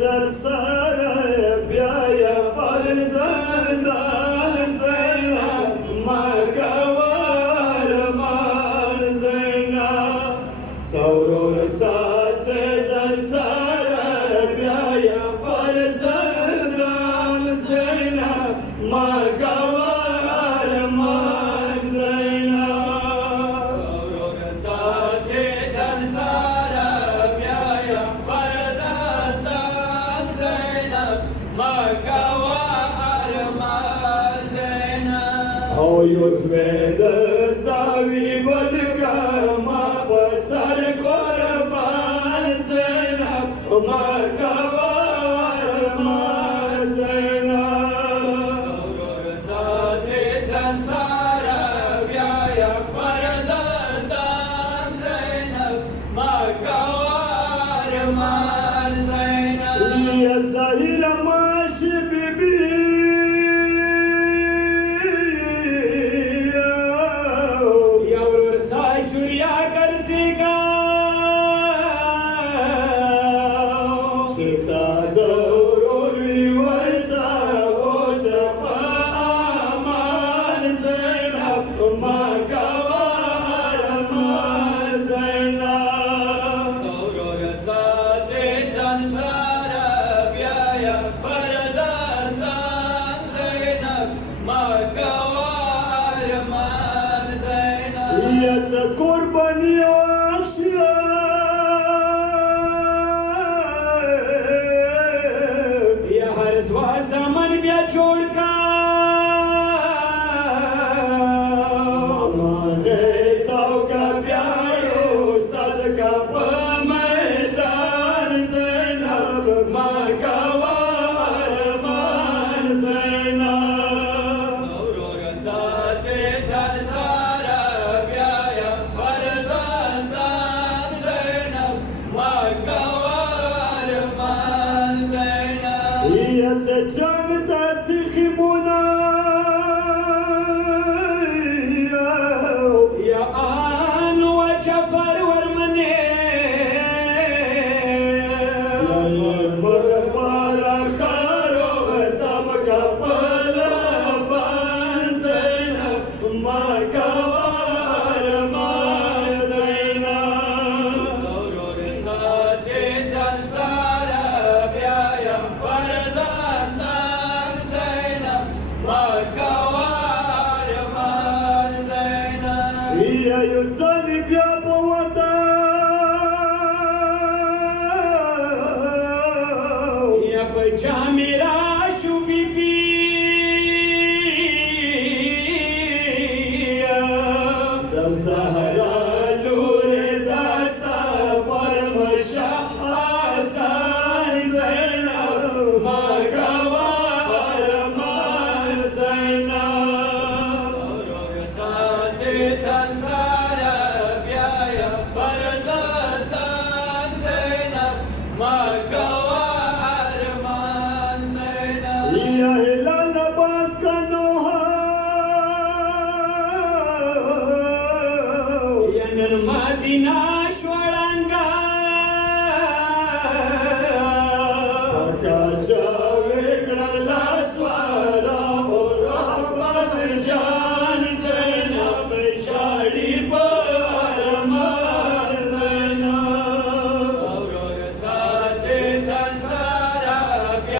زر سره بیایا فرزندان زینب مکوار مان زینب سورور ساز زر سره بیایا فرزندان زینب مکوار مان زینب سورور ساز زر سره بیایا فرزندان زینب مکوار مان زینب او یوزوید تاوی بلکما بسر قربان زینب مکوار مان زینب سورور ساز زر سره بیایا فرزندان زینب مکوار مان زینب یا ظاهر ماش بیبی یا ورور سای چوریا کرسی کا ستا دوروری ورسا اوس پا آمان زینب مکوار مان زینب سورور ساز زر سره بیایا فرزندان زینب مکوار مان زینب یا څه قربانی واخشیا یا هر دوا زمن بیا جوړ کا مامانه تاو کا بیایو صدقه په میدان زینب مکوار مان زینب سورور ساز زر سره بیایا فرزندان زینب مکوار مان زینب یا څه جنگ ته څخیمونه یا آن و جعفر ورمنه یا مگر پارا خارو سبکا پلبان زینب مکوار مان زینب سورور ساز زر سره بیایا فرزندان زینب مکوار مان زینب یا یو ځل بیا په وطن یا په جامې راشو بیبي د زهرا لورې د سفر مشه آسان زینب مکوار مان زینب سورور ساز زر سره بیایا فرزندان زینب مکوار مان زینب یا هلال باز کنوها یا نن مدینه شوړنګا